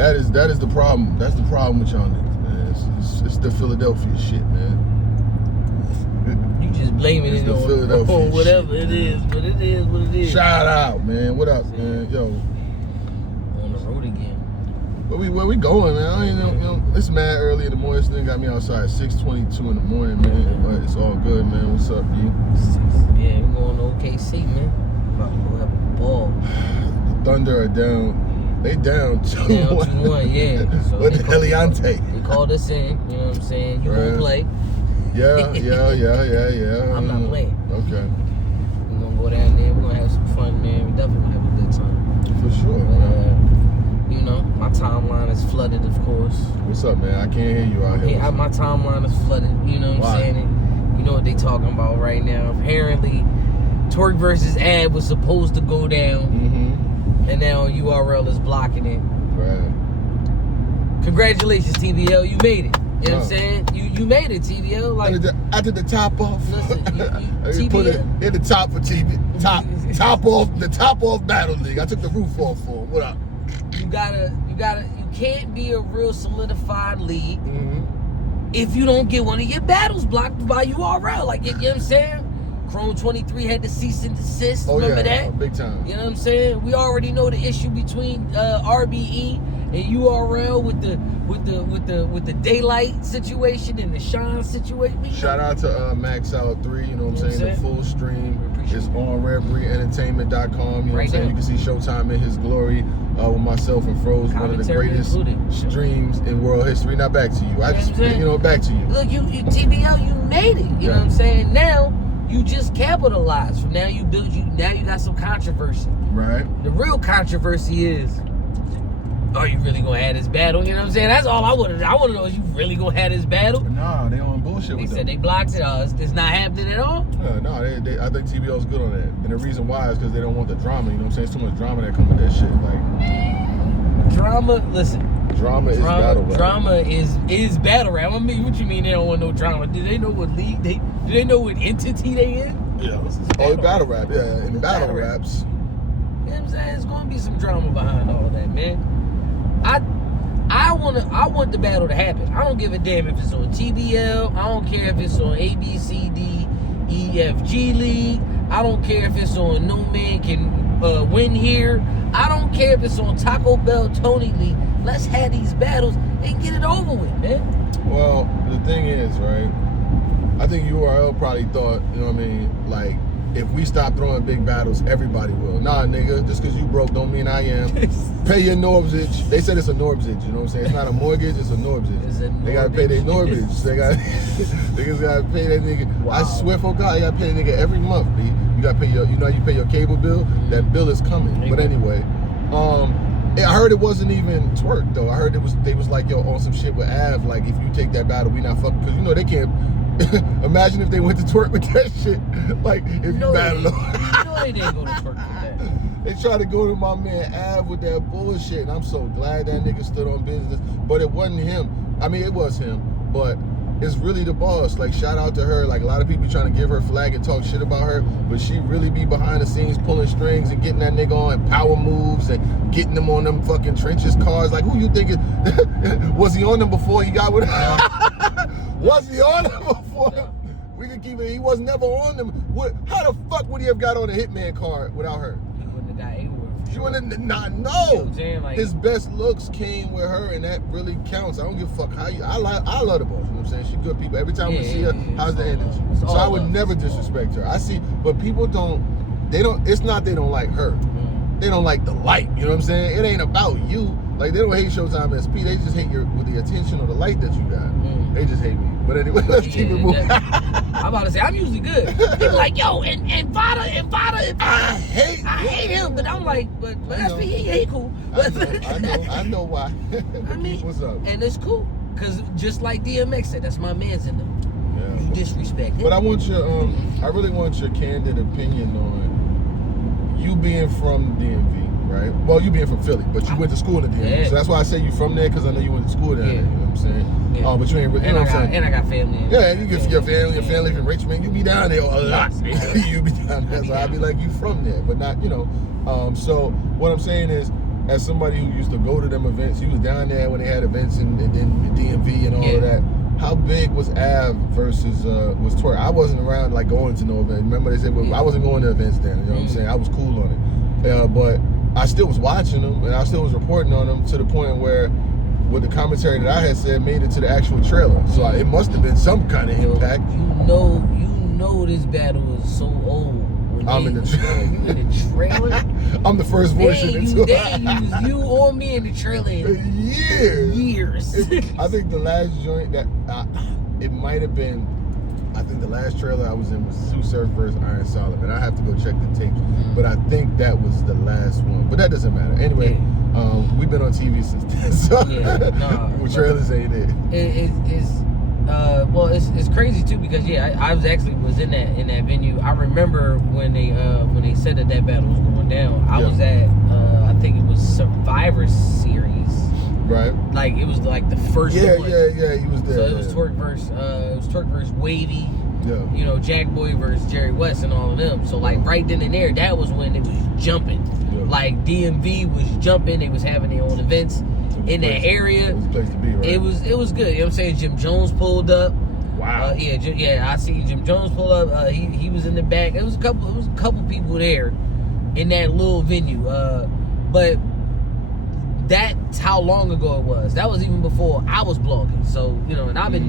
That is the problem. That's the problem with y'all niggas, man. It's the Philadelphia shit, man. You just blaming it on whatever it is, but it is what it is. Shout out, man. What up, man? Yo. On the road again. Where we going, man? I ain't know, it's mad early in the morning. This thing got me outside at 6:22 in the morning, man. But it's all good, man. What's up, B? Yeah, we're going to OKC, man. About to go have a ball. The Thunder are down. They down 2-1. 2-1, yeah. So With the Eliante. They called us in, you know what I'm saying? You gonna play. Yeah. I'm not playing. Okay. We're gonna go down there, we're gonna have some fun, man. We definitely gonna have a good time. For sure, but, man. You know, my timeline is flooded, of course. What's up, man? I can't hear you out here. My timeline is flooded, you know what I'm saying? And you know what they talking about right now. Apparently, Twork versus Ab was supposed to go down. And now URL is blocking it. Right. Congratulations, TVL. You made it. You know what I'm saying? You made it, TVL. Like I did the top off. Listen, you put it in the top for TV. Top off the top off Battle League. I took the roof off for him. What up? You can't be a real solidified league if you don't get one of your battles blocked by URL. Like, you know what I'm saying? Chrome 23 had the cease and desist. Remember that? Big time. You know what I'm saying? We already know the issue between RBE and URL with the daylight situation and the shine situation. Shout out to Max Out 3. You know what I'm saying? The full stream is on RareBreedEntertainment.com. You know what I'm saying? You can see Showtime in his glory with myself and Froze, one of the greatest streams in world history. Now back to you. Back to you. Look, you TBL, you made it. You know what I'm saying? Now you just capitalized. From now you got some controversy. Right. The real controversy is, are you really gonna have this battle? You know what I'm saying? That's all I wanna know is you really gonna have this battle? Nah, they on bullshit with them. They said they blocked it. It's not happening at all? No, I think TBL's good on that. And the reason why is because they don't want the drama. You know what I'm saying? It's too much drama that comes with that shit. Like, drama, listen. Drama is battle rap. Drama is battle rap. I mean, what you mean they don't want no drama? Do they know what league do they know what entity they in? Yeah. Battle rap. Yeah, in battle raps. You know what I'm saying? There's gonna be some drama behind all of that, man. I want the battle to happen. I don't give a damn if it's on TBL. I don't care if it's on ABCDEFG League. I don't care if it's on No Man Can Win Here. I don't care if it's on Taco Bell Tony League. Let's have these battles and get it over with, man. Well, the thing is, right? I think URL probably thought, you know what I mean, like, if we stop throwing big battles, everybody will. Nah, nigga, just because you broke don't mean I am. Pay your Norbzage. They said it's a Norbzage, you know what I'm saying? It's not a mortgage, it's a Norbzage. They gotta pay their Norbzage. Niggas gotta pay that nigga. Wow. I swear for God, you gotta pay the nigga every month, B. You gotta pay you pay your cable bill, that bill is coming. But anyway, I heard it wasn't even Twerk though. I heard they was like, yo, on some shit with Av, like if you take that battle, we not fucking, because they can't. Imagine if they went to Twerk with that shit. Like, if you battle them. They didn't go to Twerk with that. They tried to go to my man Av with that bullshit, and I'm so glad that nigga stood on business. But it wasn't him. I mean, it was him, but it's really the boss. Like, shout out to her. Like, a lot of people trying to give her flag and talk shit about her, but she really be behind the scenes pulling strings and getting that nigga on power moves and getting them on them fucking trenches cars. Like, who you think was he on them before he got with her? Was he on them before? No. We could keep it. He was never on them. How the fuck would he have got on a Hitman card without her? He wouldn't have got A-word. She wouldn't have. No. Like, his best looks came with her, and that really counts. I don't give a fuck how you. I love the boss. You know what I'm saying? She's good people. Every time we see her, how's the energy? So I would never disrespect her. I see, but people don't. They don't. It's not they don't like her. They don't like the light. You know what I'm saying? It ain't about you. Like, they don't hate Showtime SP. They just hate with the attention or the light that you got. They just hate me. But anyway, let's keep it moving. I'm about to say, I'm usually good. People like, yo, and Vada. I hate him, but I'm like, but SP, he cool. I know why. I mean, what's up? And it's cool, because just like DMX said, that's my man's in them. Yeah. You disrespect him. But I want your, I really want your candid opinion on you being from DMV. Right? Well, you being from Philly, but you went to school in the DMV. So that's why I say you from there, because I know you went to school there. You know what I'm saying? Oh, but you ain't really, you know what I'm saying? And I got family. Yeah, you get your family from Richmond. You be down there a lot. You be down there. So I'd be like, you from there, but not, so what I'm saying is, as somebody who used to go to them events, you was down there when they had events and then the DMV and all of that. How big was Av versus was Twerk? I wasn't around like going to no event. Remember they said, well, I wasn't going to events then. You know what I'm saying? I was cool on it, but I still was watching them and I still was reporting on them to the point where, with the commentary that I had said, made it to the actual trailer. So it must have been some kind of impact. You know, this battle is so old. I'm in the trailer. You in the trailer? I'm the first voice in it too. They used you or me in the trailer in years. I think the last joint that it might have been. I think the last trailer I was in was Sue Surf versus Iron Solomon. I have to go check the tape, but I think that was the last one. But that doesn't matter. Anyway, we've been on TV since then, so trailers ain't it. It's crazy too because I was in that venue. I remember when they said that battle was going down. I was at I think it was Survivor Series. Right. Like it was like the first one. Yeah, he was there. So it was Twerk versus Wavy. Yeah. You know, Jack Boy versus Jerry West and all of them. So like right then and there, that was when it was jumping. Yeah. Like DMV was jumping. They was having their own events in that area. It was a place to be, right? It was good. You know what I'm saying? Jim Jones pulled up. Wow. I see Jim Jones pull up. He was in the back. It was a couple people there in that little venue. But that's how long ago it was. That was even before I was blogging. So, you know, and I've been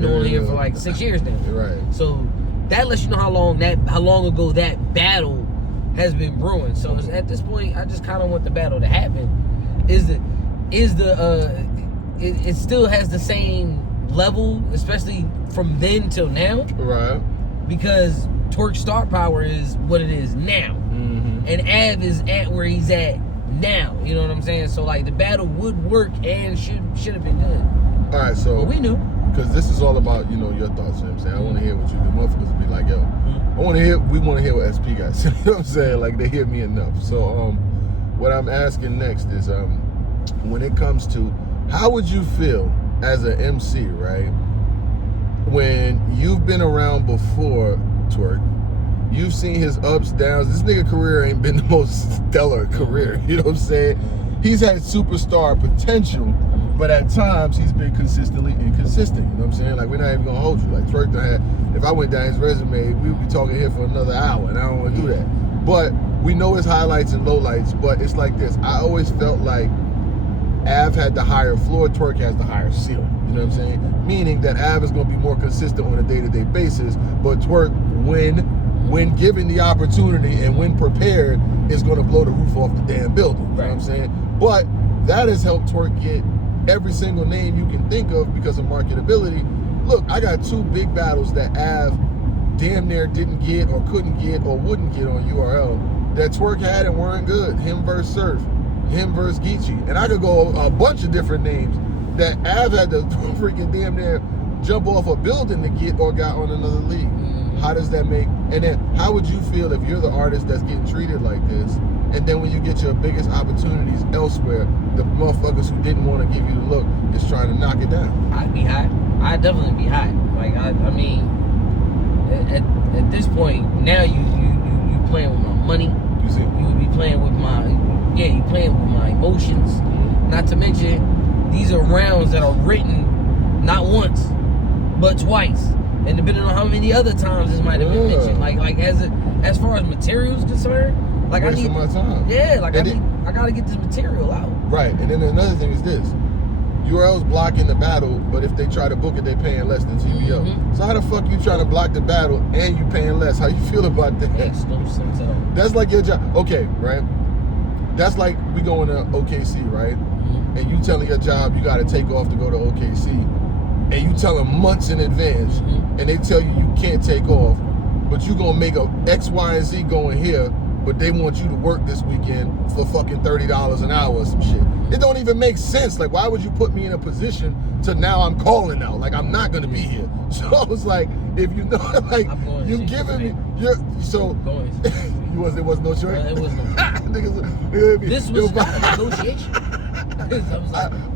doing here for like 6 years now. Right. So that lets you know how long ago that battle has been brewing. So at this point, I just kind of want the battle to happen. It still has the same level, especially from then till now. Right. Because Twerk's star power is what it is now. And Av is at where he's at now. You know what I'm saying? So like the battle would work and should have been good. All right, so but we knew. Because this is all about, you know, your thoughts, you know what I'm saying? I want to hear what you do. Motherfuckers will be like, yo, we want to hear what SP got. You know what I'm saying? Like, they hear me enough. So, what I'm asking next is, when it comes to, how would you feel as an MC, right? When you've been around before Twerk, you've seen his ups, downs. This nigga career ain't been the most stellar career. You know what I'm saying? He's had superstar potential, but at times he's been consistently inconsistent. You know what I'm saying? Like, we're not even gonna hold you. Like, Twerk done had, if I went down his resume, we would be talking here for another hour, and I don't want to do that. But we know his highlights and lowlights. But it's like this. I always felt like Av had the higher floor, Twerk has the higher ceiling. You know what I'm saying? Meaning that Av is gonna be more consistent on a day-to-day basis, but Twerk, when given the opportunity and when prepared, is going to blow the roof off the damn building. You know what I'm saying? But that has helped Twerk get every single name you can think of because of marketability. Look, I got 2 big battles that Av damn near didn't get or couldn't get or wouldn't get on URL that Twerk had and weren't good. Him versus Surf, him versus Geechee. And I could go a bunch of different names that Av had to freaking damn near jump off a building to get or got on another league. How does that make, and then how would you feel if you're the artist that's getting treated like this, and then when you get your biggest opportunities elsewhere, the motherfuckers who didn't want to give you the look is trying to knock it down? I'd be hot. I'd definitely be hot. Like, I mean, at this point, now you playing with my money. You see? You would be playing with you playing with my emotions. Not to mention, these are rounds that are written not once, but twice. And depending on how many other times this might have been mentioned, like as far as material is concerned, like wasting my time. Yeah, like I gotta get this material out. Right, and then another thing is this: URL's blocking the battle, but if they try to book it, they paying less than TBO. So how the fuck you trying to block the battle and you paying less? How you feel about that? Makes no sense at all. That's like your job. Okay, right? That's like we going to OKC, right? And you telling your job you got to take off to go to OKC, and you tell them months in advance, and they tell you can't take off, but you gonna make a X, Y, and Z going here, but they want you to work this weekend for fucking $30 an hour or some shit. It don't even make sense. Like, why would you put me in a position to now I'm calling out? Like, I'm not gonna be here. So I was like, if you know, like, you giving me, there was no choice. It was no choice. This was not a negotiation.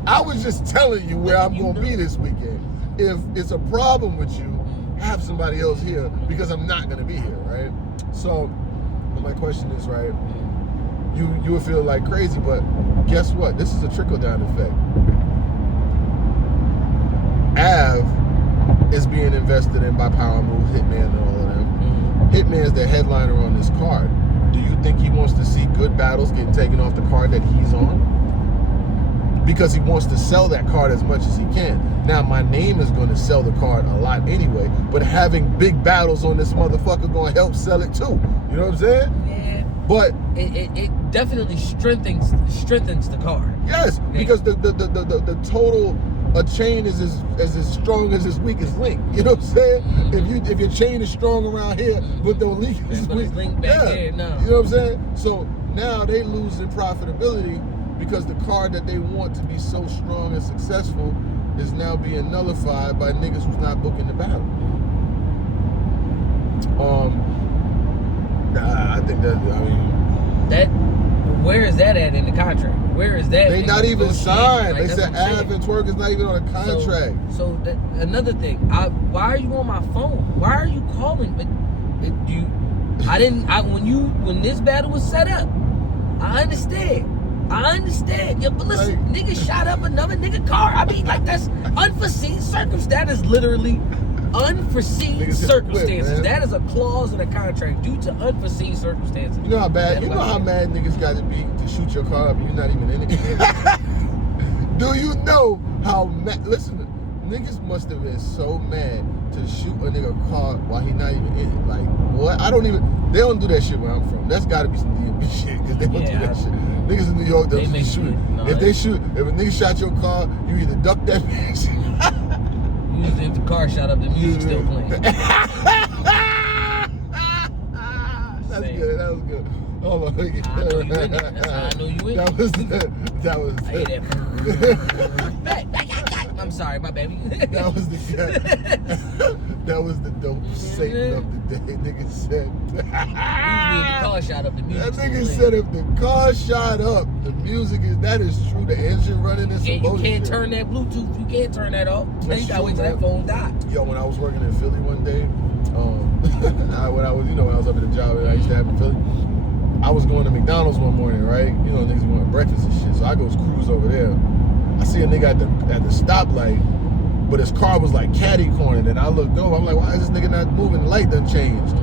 I was just telling you where I'm gonna be this weekend. If it's a problem with you, have somebody else here because I'm not gonna be here, right? So my question is, right, you would feel like crazy. But guess what? This is a trickle-down effect. Av is being invested in by Power Moves, Hitman, and all of them. Hitman is the headliner on this card. Do you think he wants to see good battles getting taken off the card that he's on? Because he wants to sell that card as much as he can. Now, my name is going to sell the card a lot anyway, but having big battles on this motherfucker going to help sell it too. You know what I'm saying? Yeah. But it definitely strengthens the card. Yes, Yeah. because the total a chain is as strong as its weakest link. You know what I'm saying? If your chain is strong around here, but the link is weak, link back there, no. You know what I'm saying? So now they lose in profitability because the card that they want to be so strong and successful is now being nullified by niggas who's not booking the battle. I think that, I mean, where is that at in the contract? Where is that? They not even signed. Like, they said Av and Twerk is not even on a contract. So another thing, why are you on my phone? Why are you calling? When this battle was set up, I understand. Yeah, but listen, nigga shot up another nigga car. I mean, like, that's unforeseen circumstances. That is literally unforeseen circumstances. That is a clause in a contract due to unforeseen circumstances. You know how bad? You know how mad niggas got to be to shoot your car up and you're not even in it? Do you know how mad? Listen, niggas must have been so mad to shoot a nigga car while he not even in it. Like, what? They don't do that shit where I'm from. That's got to be some DMV shit because they don't do that shit. Niggas in New York, they'll shoot. If a nigga shot your car, you either duck that bitch. Usually if the car shot up, the music still playing. That's good. That was good. Hold on. I know you in it. That's how I know you in it. That was I hear that. I'm sorry, my baby. That was the dope Satan of the day. Nigga said. Usually if the car shot up, the music. That nigga said if the car shot up, the music that is true. The engine running and some bullshit. You can't turn that Bluetooth. You can't turn that off. You gotta wait till that phone dies. Yo, when I was working in Philly one day, when I was up at the job that I used to have in Philly, I was going to McDonald's one morning, right? You know, niggas want breakfast and shit. So I goes cruise over there. I see a nigga at the stoplight, but his car was like catty cornered, and I looked over. I'm like, why is this nigga not moving? The light done changed.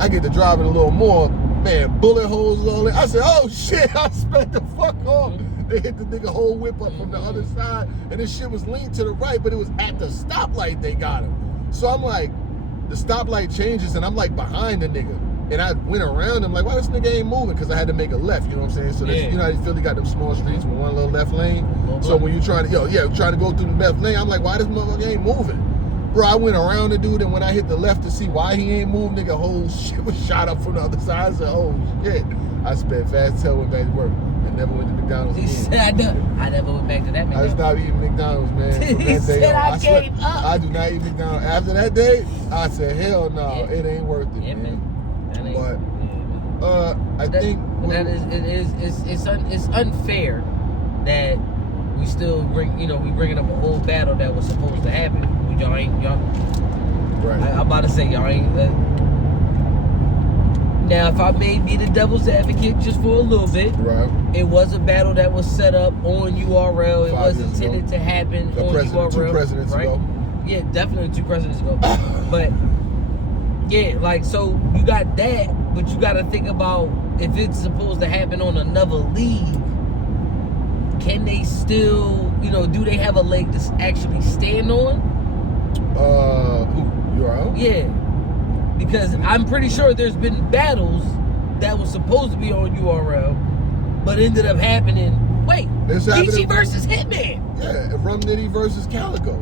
I get to driving a little more, man. Bullet holes all in. I said, oh shit! I sped the fuck off. They hit the nigga whole whip up from the other side, and this shit was leaned to the right, but it was at the stoplight they got him. So I'm like, the stoplight changes, and I'm like behind the nigga. And I went around him like, why this nigga ain't moving? Because I had to make a left, you know what I'm saying? So you know how Philly got them small streets with one little left lane? So when you trying to, trying to go through the left lane, I'm like, why this motherfucker ain't moving? Bro, I went around the dude, and when I hit the left to see why he ain't moving, nigga, whole shit was shot up from the other side. I said, oh shit. I sped fast till went back to work. I never went to McDonald's again. He said, I never went back to that McDonald's. I stopped eating McDonald's, man. From He that day said, on. I gave up. I do not eat McDonald's. After that day, I said, hell no, it ain't worth it, man. But I think it's unfair that we still we bringing up an old battle that was supposed to happen. Y'all right. I'm about to say y'all ain't. Now, if I may be the devil's advocate just for a little bit, right. It was a battle that was set up on URL. It was intended to happen on URL. 2 presidents ago. Yeah, definitely 2 presidents ago. But yeah, like, so you got that, but you got to think about if it's supposed to happen on another league, can they still, do they have a leg to actually stand on? Who? URL? Yeah. Because I'm pretty sure there's been battles that was supposed to be on URL, but ended up happening. Wait, Eazy versus Hitman. Yeah, Rum Nitty versus Calico.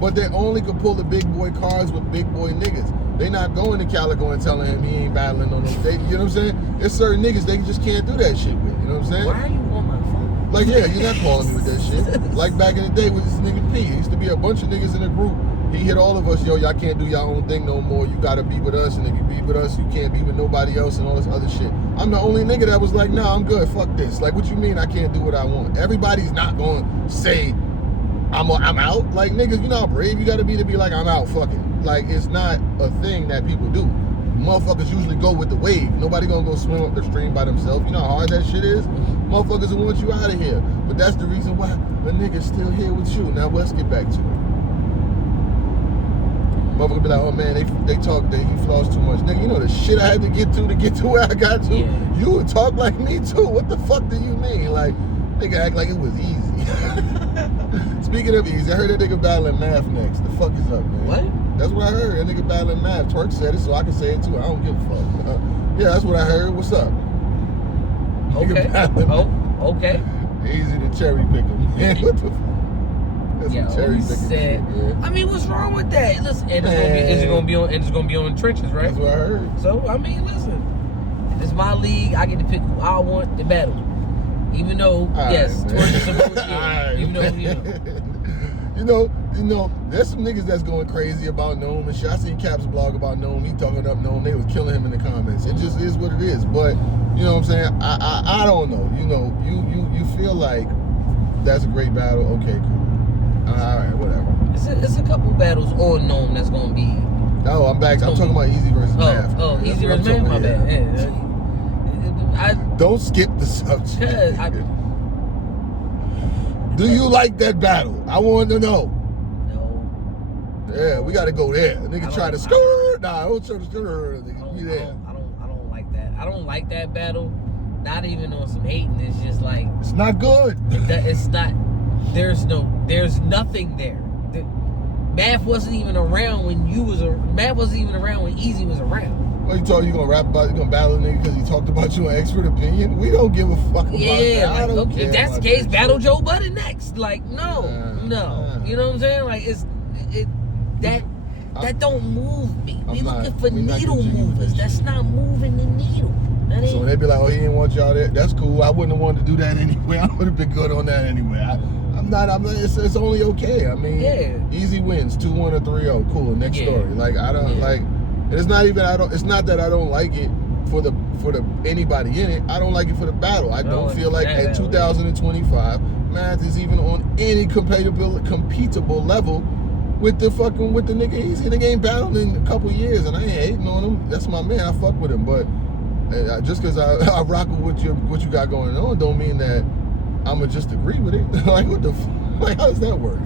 But they only could pull the big boy cards with big boy niggas. They not going to Calico and telling him he ain't battling on them. You know what I'm saying? There's certain niggas they just can't do that shit with. You know what I'm saying? Why are you on my phone? Like, yeah, you're not calling me with that shit. Like back in the day with this nigga P. There used to be a bunch of niggas in a group. He hit all of us, y'all can't do y'all own thing no more. You gotta be with us, and if you be with us, you can't be with nobody else and all this other shit. I'm the only nigga that was like, nah, I'm good, fuck this. Like, what you mean I can't do what I want? Everybody's not gonna say, I'm out. Like, niggas, you know how brave you gotta be to be like, I'm out, fuck it. Like, it's not a thing that people do. motherfuckers usually go with the wave. Nobody gonna go swim up the stream by themselves. You know how hard that shit is? Motherfuckers will want you out of here. But that's the reason why a nigga's still here with you. Now let's get back to it. Motherfucker be like, oh man, they talk, he floss too much. Nigga, you know the shit I had to get to where I got to? Yeah. You would talk like me too. What the fuck do you mean? Like, nigga act like it was easy. Speaking of easy, I heard that nigga battling Math next. The fuck is up, man? What? That's what I heard. That nigga battling Math. Twerk said it, so I can say it too. I don't give a fuck. Yeah, that's what I heard. What's up? Okay. Okay. Easy to cherry pick him. Man, what the fuck? That's Yeah, some cherry he picking said. shit, man. I mean, what's wrong with that? Listen, and it's gonna be on the trenches, right? That's what I heard. So I mean, listen, it's my league. I get to pick who I want to battle. Even though, yes, Twerk is supposed to. Even though, you know, there's some niggas that's going crazy about Gnome and shit. I seen Cap's blog about Gnome. He talking up Gnome. They was killing him in the comments. It just is what it is. But you know what I'm saying? I don't know. You know, you feel like that's a great battle. Okay, cool. All right, whatever. It's a couple battles on Gnome that's gonna be. Oh, I'm back. I'm talking about Eazy versus Math. Oh, Eazy versus Math. My bad. Yeah. Don't skip the subject. Cause Do you like that battle? I want to know. No. Yeah, we got to go there. A nigga try to skirt. Nah, I don't try to skirt. Be there. I don't like that. I don't like that battle. Not even on some hating. It's just like it's not good. It's not. There's nothing there. Math wasn't even around when Math wasn't even around when Eazy was around. What you told you gonna rap about? You gonna battle a nigga because he talked about you on Expert Opinion? We don't give a fuck about that. Yeah, I don't okay, care if that's the about case, that battle shit. Joe Budden next. Like, no. You know what I'm saying? Like, that don't move me. We looking for needle movers. That's not moving the needle. So when they be like, oh, he didn't want y'all there. That's cool. I wouldn't have wanted to do that anyway. I would have been good on that anyway. I'm not. It's only okay. I mean, Eazy wins 2-1 or 3-0. Cool. Next story. Like I don't like. It's not even. It's not that I don't like it for the anybody in it. I don't like it for the battle. I don't feel like in 2025, Math is even on any competible level with the nigga Eazy. The game battled in a couple years, and I ain't hating on him. That's my man. I fuck with him, but just because I rock with what you got going on, don't mean that I'ma just agree with it. Like what the like how does that work?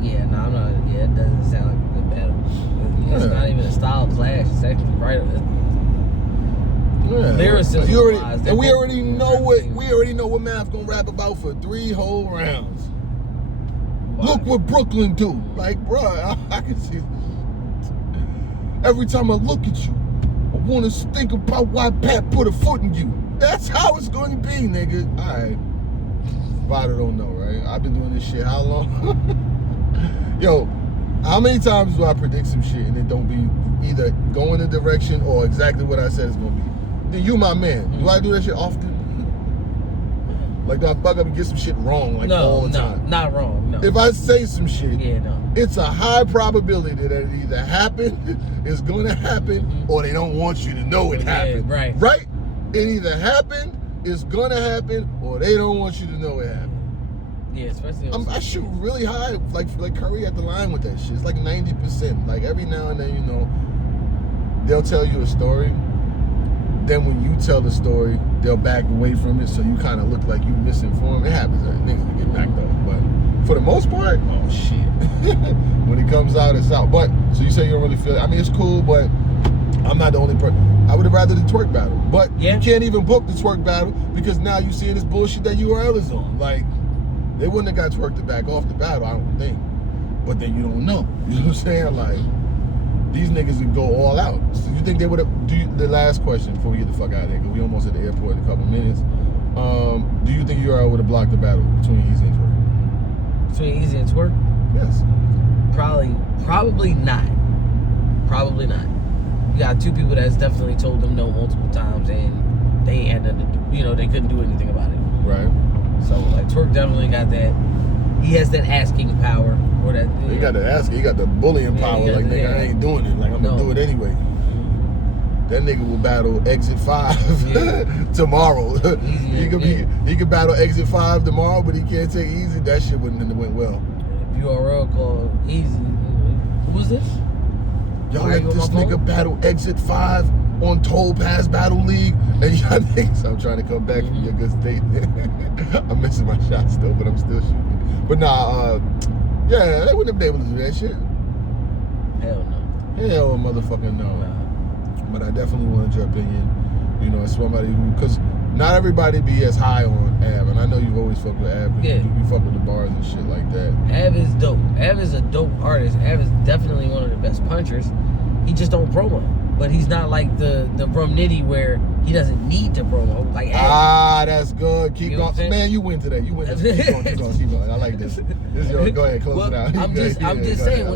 Yeah, no, I'm not. Yeah, it doesn't sound like a good battle. It's not even a style clash. It's actually right. Lyricism. We already know what Math gonna rap about for 3 whole rounds. Why? Look what Brooklyn do. Like, bruh, I can see. Every time I look at you, I want to think about why Pat put a foot in you. That's how it's going to be, nigga. All right. Vada don't know, right? I've been doing this shit how long? Yo, how many times do I predict some shit and it don't be either going in a direction or exactly what I said it's going to be? You my man. Do I do that shit often? Like, do I fuck up and get some shit wrong all the time? No, not wrong, no. If I say some shit, no. It's a high probability that it either happened, it's going to happen, or they don't want you to know it happened. Right. Right? It either happened, it's going to happen, or they don't want you to know it happened. Yeah, especially I shoot really high, like Curry at the line with that shit. It's like 90%. Like every now and then, you know, they'll tell you a story. Then when you tell the story, they'll back away from it, so you kind of look like you misinformed. It happens, niggas get backed up. But for the most part, oh shit. When it comes out, it's out. But so you say you don't really feel it. I mean, it's cool, but I'm not the only person. I would have rather the Twerk battle. But you can't even book the Twerk battle because now you see this bullshit that URL is on. Like, they wouldn't have got Twerk to back off the battle, I don't think. But then you don't know. You know what I'm saying? Like, these niggas would go all out. So you think they would have, the last question before we get the fuck out of there, because we almost at the airport in a couple minutes. Do you think URL would have blocked the battle between Eazy and Twerk? Between Eazy and Twerk? Yes. Probably not. Probably not. You got 2 people that's definitely told them no multiple times, and they ain't had nothing to do, you know, they couldn't do anything about it. Right. So, like, Twerk definitely got that. He has that asking power. Or that, he got the asking, he got the bullying power. Like, nigga, I ain't doing it. Like, I'm going to do it anyway. That nigga will battle Exit 5 tomorrow. He could battle Exit 5 tomorrow, but he can't take Eazy. That shit wouldn't have went well. URL called Eazy. Who was this? y'all let this nigga battle Exit 5 on Toll Pass Battle League, and y'all niggas, I'm trying to come back from your good state. I'm missing my shots still, but I'm still shooting. But nah, yeah, they wouldn't have been able to do that shit. Hell no. Hell motherfucking no. Nah. But I definitely wanted your opinion. You know, as somebody who, because not everybody be as high on Av, and I know you've always fucked with Av, because you fuck with the bars and shit like that. Av is dope. Av is a dope artist. Av is definitely one of the best punchers. He just don't promo. But he's not like the Rum Nitty where he doesn't need to promo. Like Av. That's good. Keep going. Man, you win today. You win today. Keep going. I like this. Go ahead, close it out. I'm just saying,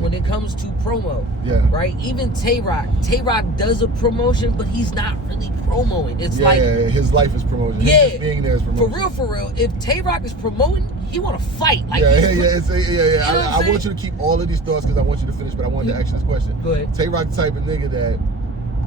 when it comes to promo, right? Even Twork does a promotion, but he's not really promoting. It's like his life is promotion. Yeah, just being there is promotion. For real. If Twork is promoting, he want to fight. Like I want you to keep all of these thoughts because I want you to finish, but I wanted to ask you this question. Go ahead. Twork the type of nigga that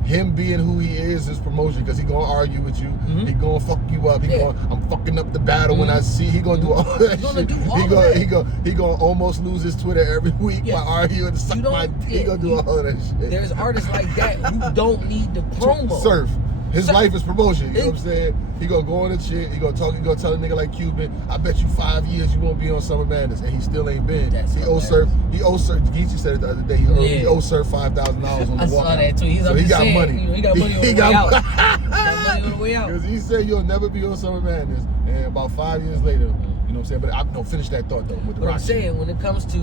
him being who he is promotion, because he gonna argue with you, he gonna fuck you up, I'm fucking up the battle when I see, he gonna do all that He's gonna shit. do all that. He gonna almost lose his Twitter every week by arguing and suck my dick. He gonna do all that shit. There's artists like that who don't need the promo. Surf. His life is promotion, you know what I'm saying? He gonna go on the shit, he gonna tell a nigga like Cuban, I bet you 5 years you won't be on Summer Madness, and he still ain't been. He owes Surf, Geechee said it the other day, he owes Surf $5,000 on the walkout. I saw that too. So he got money. He got money on the way out. He got money on the way out. Because he said you'll never be on Summer Madness, and about 5 years later, you know what I'm saying? But I don't finish that thought though with the What I'm saying, when it comes to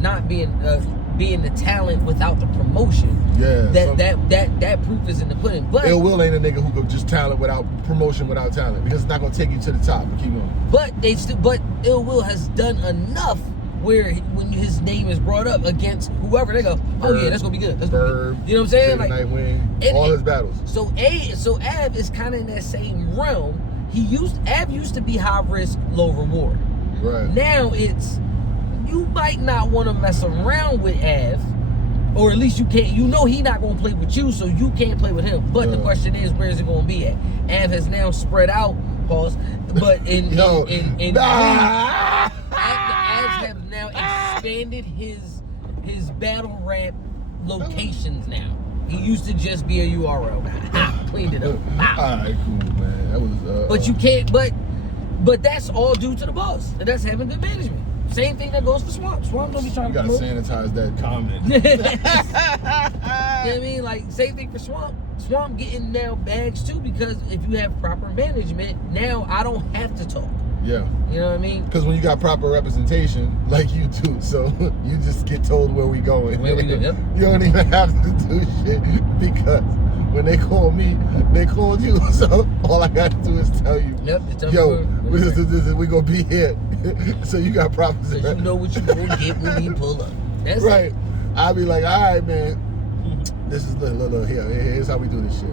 not being the talent without the promotion, that proof is in the pudding. But Ill Will ain't a nigga who could just talent without promotion without talent, because it's not gonna take you to the top. But keep going. But Ill Will has done enough where when his name is brought up against whoever, they go, oh yeah, that's gonna be good. That's Verb, you know what I'm saying? Like Nightwing, all his battles. So Av is kind of in that same realm. Av used to be high risk, low reward. Right. Now it's, you might not want to mess around with Av, or at least you can't. You know he not gonna play with you, so you can't play with him. But the question is, where is it gonna be at? Av has now spread out, pause. But Avs have now expanded his battle rap locations now. He used to just be a URL guy. Cleaned it up. Alright, cool, man. That was. But you can't. But that's all due to the boss, and that's having good management. Same thing that goes for Swamp. Swamp don't be trying to promote. You gotta sanitize that comment. You know what I mean? Like, same thing for Swamp. Swamp getting now bags too, because if you have proper management, now I don't have to talk. Yeah. You know what I mean? Because when you got proper representation, like you do, so you just get told where we going. Where we going, yep. You don't even have to do shit, because when they call me, they called you. So all I got to do is tell you, yo, we gonna be here. So you got proper. So you know what you gonna get when you pull up. That's right. It. I'll be like, all right, man. This is here's how we do this shit.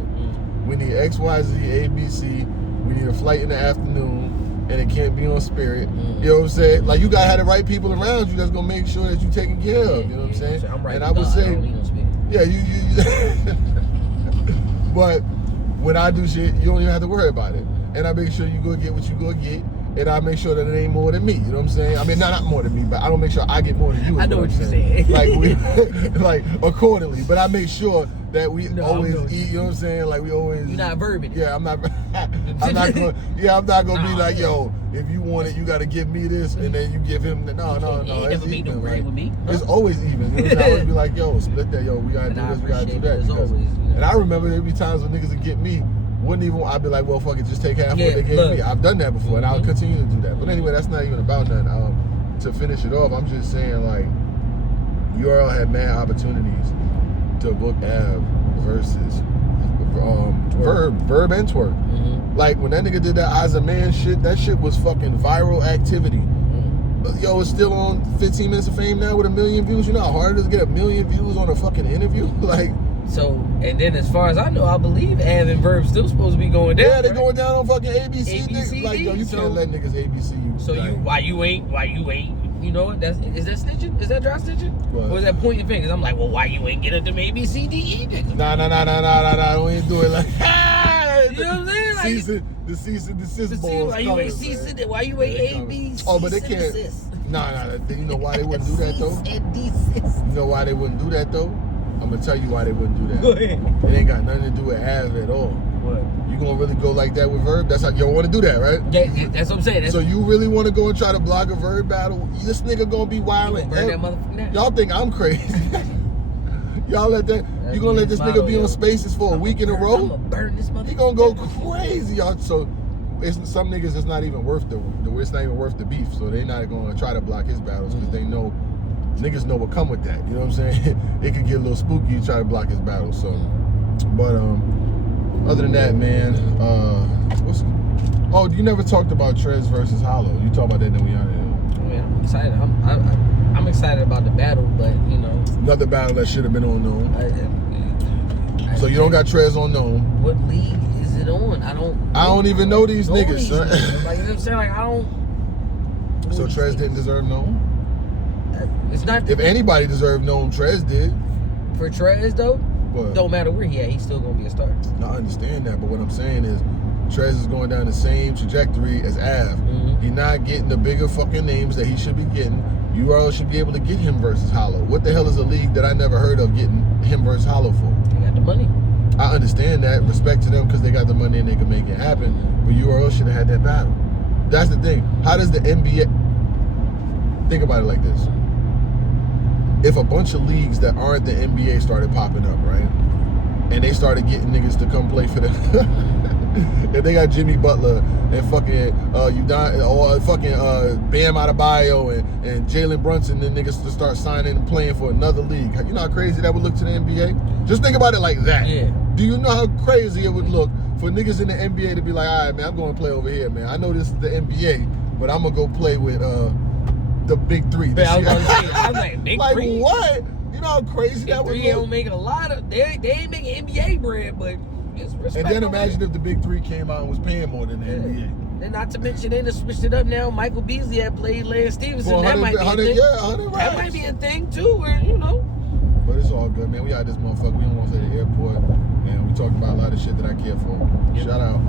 We need X, Y, Z, A, B, C. We need a flight in the afternoon, and it can't be on Spirit. You know what I'm saying? Like, you gotta have the right people around you that's gonna make sure that you taken care of. You know what I'm saying? So I'm right. And I would say, you. But when I do shit, you don't even have to worry about it. And I make sure you go get what you go get. And I make sure that it ain't more than me. You know what I'm saying? I mean, not more than me, but I don't make sure I get more than you. I know what you're saying. Like accordingly. But I make sure that we always eat. You know what I'm saying? Like we always. You're not verbing it. Yeah, I'm not. I'm not going. Yeah, I'm not gonna be like, yo, if you want it, you gotta give me this, and then you give him. No. It's even. Right? With me. It's always even. You know what I'm saying? I always be like, yo, split that. Yo, we gotta do this. We gotta do that. And I remember there'd be times when niggas would get me. I'd be like, well, fuck it, just take half what they gave me. I've done that before, and I'll continue to do that. But anyway, that's not even about nothing. To finish it off, I'm just saying, like, URL had mad opportunities to book Av versus Verb and Twerk. Like, when that nigga did that As a Man shit, that shit was fucking viral activity. But yo, it's still on 15 Minutes of Fame now with 1 million views. You know how hard it is to get 1 million views on a fucking interview? Like. So, and then as far as I know, I believe Av and Verb still supposed to be going down. Yeah, they're going down on fucking ABC. Like, yo, you can't let niggas ABC you. So like, why you ain't? You know what? Is that snitching? Is that dry snitching? What? Or is that pointing fingers? I'm like, well, why you ain't get up them ABCDE niggas? Nah. Don't even do it like. You know what I'm saying? Like, the cease and desist balls. Why you ain't ceasing it? Why you ain't ABC? Oh, but they can't. Nah. You know why they wouldn't do that though? You know why they wouldn't do that though? I'm gonna tell you why they wouldn't do that. Go ahead. It ain't got nothing to do with Av at all. What? You gonna really go like that with Verb? That's how you don't want to do that, right? Yeah, that's what I'm saying. So you really want to go and try to block a Verb battle? This nigga gonna be wild. Y'all think I'm crazy? Y'all let that? You gonna let this nigga be on Spaces for a week in a row? I'm gonna burn this motherfucker. He gonna go crazy, y'all. So some niggas it's not even worth it's not even worth the beef. So they not gonna try to block his battles because they know niggas know what come with that. You know what I'm saying? It could get a little spooky. You try to block his battles. So, but other than that, man, you never talked about Trez versus Holla. You talk about that then we on it. Yeah, I'm excited. I'm excited about the battle, but you know, another battle that should have been on Known. So you don't got Trez on Known. What league is it on? I don't even know these niggas, son. Like, you know what I'm saying? Like, I don't. So Trez didn't deserve Known? It's not. If anybody deserved Known, Trez did. For Trez though, what? Don't matter where he at, he's still gonna be a star. No, I understand that, but what I'm saying is, Trez is going down the same trajectory as Av. He's not getting the bigger fucking names that he should be getting. URL should be able to get him versus Holla. What the hell is a league that I never heard of getting him versus Holla for? They got the money. I understand that. Respect to them because they got the money and they can make it happen. But URL should have had that battle. That's the thing. How does the NBA... Think about it like this. If a bunch of leagues that aren't the NBA started popping up, right? And they started getting niggas to come play for them. If they got Jimmy Butler and fucking Bam Adebayo and Jalen Brunson, then niggas to start signing and playing for another league. You know how crazy that would look to the NBA? Just think about it like that. Yeah. Do you know how crazy it would look for niggas in the NBA to be like, all right, man, I'm going to play over here, man. I know this is the NBA, but I'm going to go play with the big three. I was gonna say, I'm like, big like three? What? You know how crazy that would Big look? Three don't make a lot of... They ain't making NBA bread, but... And then imagine if the big three came out and was paying more than the NBA. And not to mention, they done switched it up now. Michael Beasley had played Lance Stevenson. For That might be a thing. Yeah, 100 racks. That might be a thing too, where, you know. But it's all good, man. We out this motherfucker. We don't want to say the airport. And we talked about a lot of shit that I care for. Shout out.